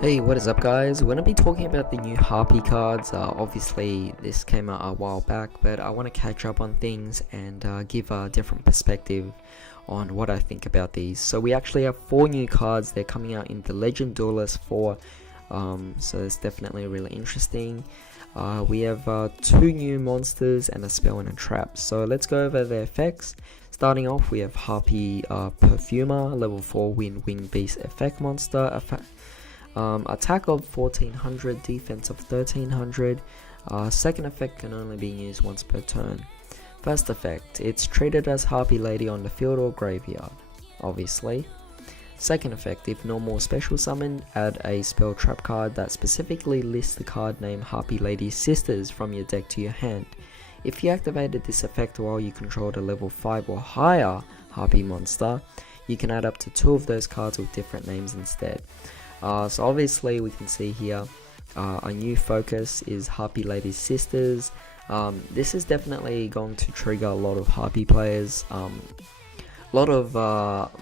Hey, what is up guys? We're going to be talking about the new Harpie cards. Obviously this came out a while back, but I want to catch up on things and give a different perspective on what I think about these. So we actually have 4 new cards. They're coming out in the Legend Duelist 4, so it's definitely really interesting. We have 2 new monsters and a spell and a trap. So let's go over their effects. Starting off, we have Harpie Perfumer, level 4 Wing Beast effect monster. Attack of 1400, defense of 1300. Second effect can only be used once per turn. First effect, it's treated as Harpie Lady on the field or graveyard, obviously. Second effect, if normal special summon, add a spell trap card that specifically lists the card name Harpie Lady's Sisters from your deck to your hand. If you activated this effect while you controlled a level 5 or higher Harpie monster, you can add up to 2 of those cards with different names instead. So obviously we can see here a new focus is Harpie Lady's Sisters. This is definitely going to trigger a lot of Harpie players, a lot of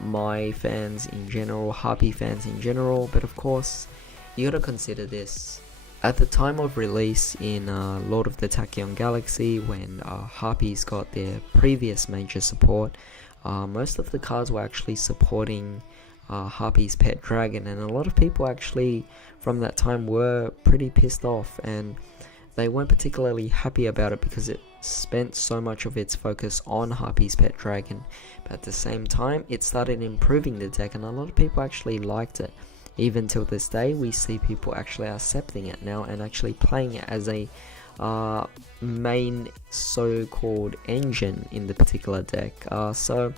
my fans in general, Harpie fans in general, but of course you gotta consider this. At the time of release in Lord of the Tachyon Galaxy, when Harpies got their previous major support, most of the cards were actually supporting Harpie's pet dragon, and a lot of people actually from that time were pretty pissed off and they weren't particularly happy about it because it spent so much of its focus on Harpie's pet dragon, but at the same time it started improving the deck and a lot of people actually liked it. Even till this day we see people actually accepting it now and actually playing it as a main so-called engine in the particular deck. So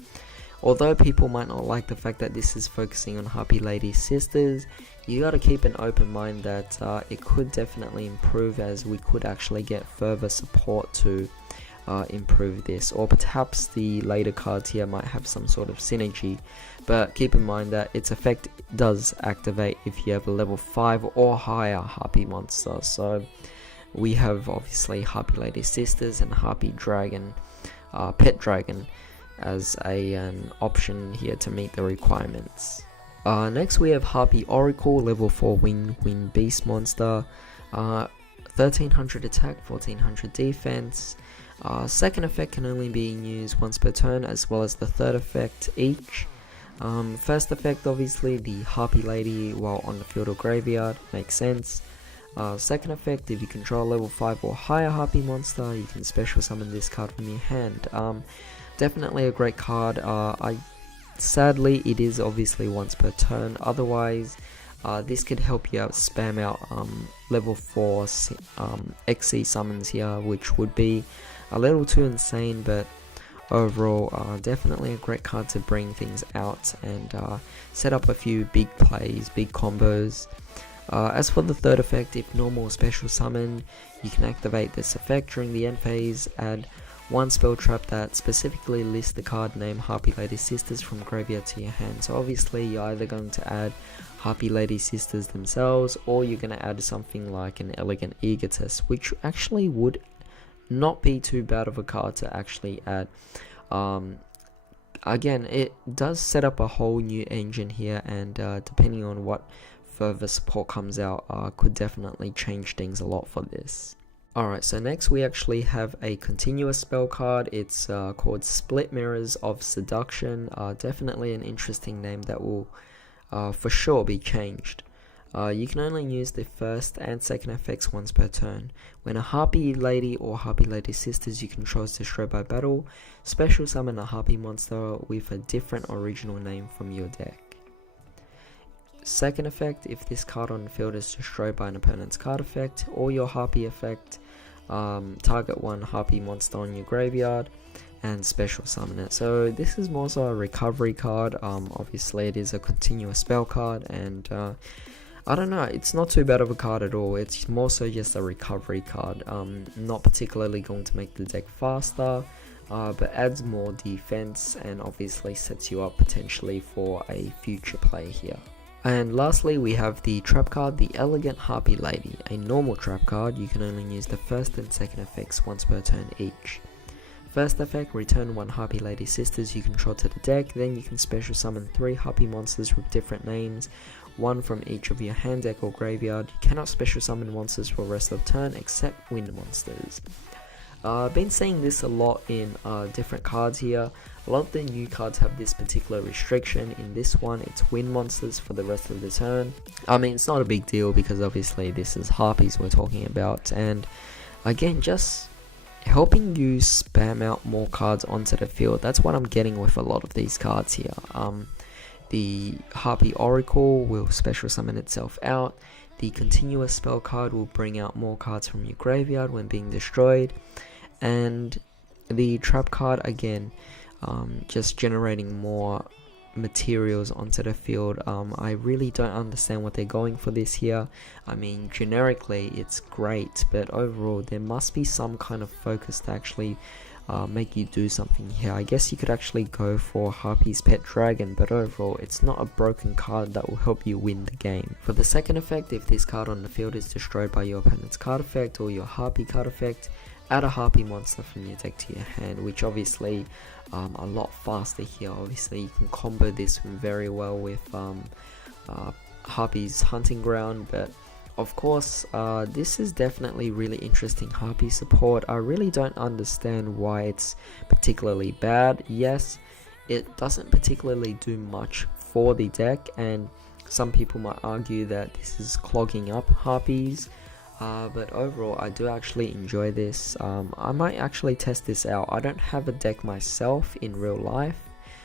although people might not like the fact that this is focusing on Harpie Lady's Sisters, you gotta keep an open mind that it could definitely improve, as we could actually get further support to improve this, or perhaps the later cards here might have some sort of synergy, but keep in mind that its effect does activate if you have a level 5 or higher Harpie monster. So we have obviously Harpie Lady's Sisters and Harpie Dragon, Pet Dragon, as an option here to meet the requirements. Next we have Harpie Oracle, level 4 Wing Beast monster, 1300 attack, 1400 defense. Second effect can only be used once per turn, as well as the third effect each. First effect, obviously the Harpie Lady while on the field or graveyard, makes sense. Second effect, if you control level 5 or higher Harpie monster, you can special summon this card from your hand. Definitely a great card. Sadly it is obviously once per turn, otherwise this could help you out spam out level 4 XC summons here, which would be a little too insane, but overall definitely a great card to bring things out and set up a few big plays, big combos. As for the third effect, if normal or special summon, you can activate this effect during the end phase, add 1 spell trap that specifically lists the card name Harpie Lady's Sisters from graveyard to your hand. So obviously you're either going to add Harpie Lady's Sisters themselves, or you're going to add something like an Elegant Egotist, which actually would not be too bad of a card to actually add. Again, it does set up a whole new engine here, and depending on what further support comes out, could definitely change things a lot for this. Alright, so next we actually have a continuous spell card. It's called Split Mirrors of Seduction. Definitely an interesting name that will for sure be changed. You can only use the first and second effects once per turn. When a Harpie Lady or Harpie Lady's Sisters you control is destroyed by battle, special summon a Harpie monster with a different original name from your deck. Second effect, if this card on the field is destroyed by an opponent's card effect or your Harpie effect, target 1 Harpie monster on your graveyard and special summon it. So this is more so a recovery card. Obviously it is a continuous spell card, and I don't know, it's not too bad of a card at all. It's more so just a recovery card, not particularly going to make the deck faster, but adds more defense and obviously sets you up potentially for a future play here. And lastly we have the trap card, the Elegant Harpie Lady, a normal trap card. You can only use the first and second effects once per turn each. First effect, return 1 Harpie Lady's Sisters you control to the deck, then you can special summon 3 Harpie monsters with different names, one from each of your hand deck or graveyard. You cannot special summon monsters for the rest of the turn except wind monsters. I've been seeing this a lot in different cards here. A lot of the new cards have this particular restriction. In this one, it's wind monsters for the rest of the turn. I mean, it's not a big deal because obviously this is Harpies we're talking about, and again, just helping you spam out more cards onto the field. That's what I'm getting with a lot of these cards here. The Harpie Oracle will special summon itself out. The continuous spell card will bring out more cards from your graveyard when being destroyed. And the trap card, again, just generating more materials onto the field. I really don't understand what they're going for this here. I mean, generically it's great, but overall there must be some kind of focus to actually make you do something here. I guess you could actually go for Harpie's Pet Dragon, but overall it's not a broken card that will help you win the game. For the second effect, if this card on the field is destroyed by your opponent's card effect or your Harpie card effect, add a Harpie monster from your deck to your hand, which obviously a lot faster here. Obviously you can combo this very well with Harpie's Hunting Ground, but of course this is definitely really interesting Harpie support. I really don't understand why it's particularly bad. Yes, it doesn't particularly do much for the deck, and some people might argue that this is clogging up Harpies. But overall, I do actually enjoy this. I might actually test this out. I don't have a deck myself in real life,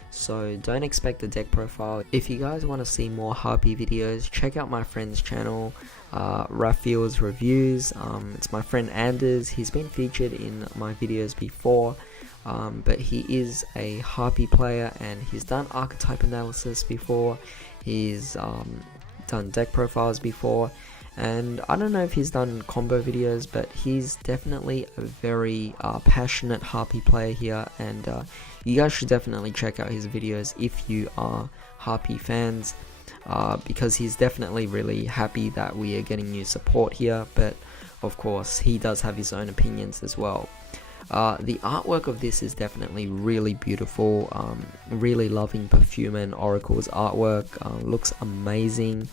so don't expect a deck profile. If you guys want to see more Harpie videos, check out my friend's channel, Raphael's Reviews. It's my friend Anders. He's been featured in my videos before, but he is a Harpie player and he's done archetype analysis before. He's done deck profiles before. And I don't know if he's done combo videos, but he's definitely a very passionate Harpie player here, and you guys should definitely check out his videos if you are Harpie fans, because he's definitely really happy that we are getting new support here, but of course he does have his own opinions as well. The artwork of this is definitely really beautiful. Really loving Perfume and Oracle's artwork. Looks amazing.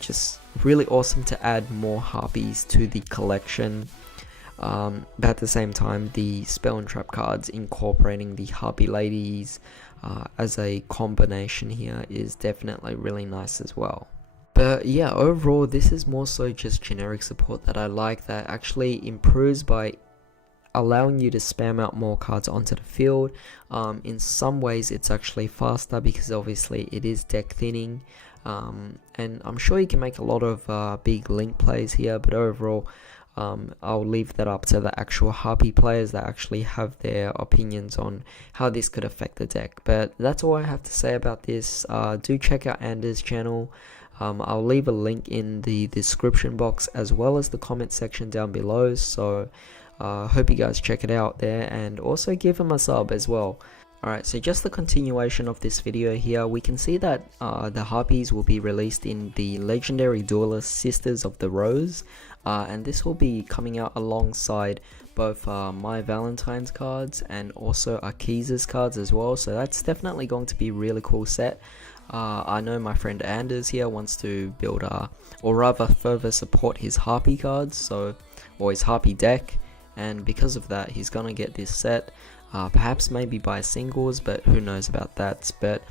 Just really awesome to add more Harpies to the collection, but at the same time the spell and trap cards incorporating the Harpie ladies as a combination here is definitely really nice as well. But yeah, overall this is more so just generic support that I like, that actually improves by allowing you to spam out more cards onto the field. In some ways it's actually faster because obviously it is deck thinning. And I'm sure you can make a lot of big link plays here, but overall I'll leave that up to the actual Harpie players that actually have their opinions on how this could affect the deck. But that's all I have to say about this. Do check out Anders' channel. I'll leave a link in the description box as well as the comment section down below, so hope you guys check it out there, and also give him a sub as well. Alright, so just the continuation of this video here, we can see that the Harpies will be released in the Legendary Duelist Sisters of the Rose, and this will be coming out alongside both My Valentine's cards and also Akiza's cards as well, so that's definitely going to be a really cool set. I know my friend Anders here wants to build or rather further support his Harpie cards, or his Harpie deck, and because of that he's gonna get this set. Perhaps maybe buy singles, but who knows about that. But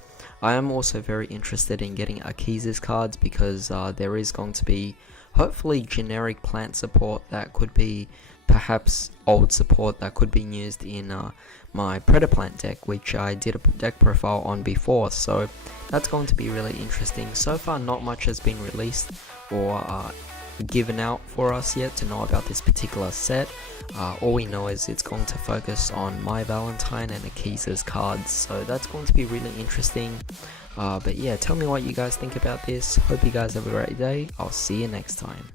I am also very interested in getting Akiza's cards because there is going to be hopefully generic plant support that could be perhaps old support that could be used in my Predaplant deck, which I did a deck profile on before, so that's going to be really interesting. So far not much has been released or given out for us yet to know about this particular set. All we know is it's going to focus on My Valentine and Akiza's cards, so that's going to be really interesting. But yeah, tell me what you guys think about this. Hope you guys have a great day. I'll see you next time.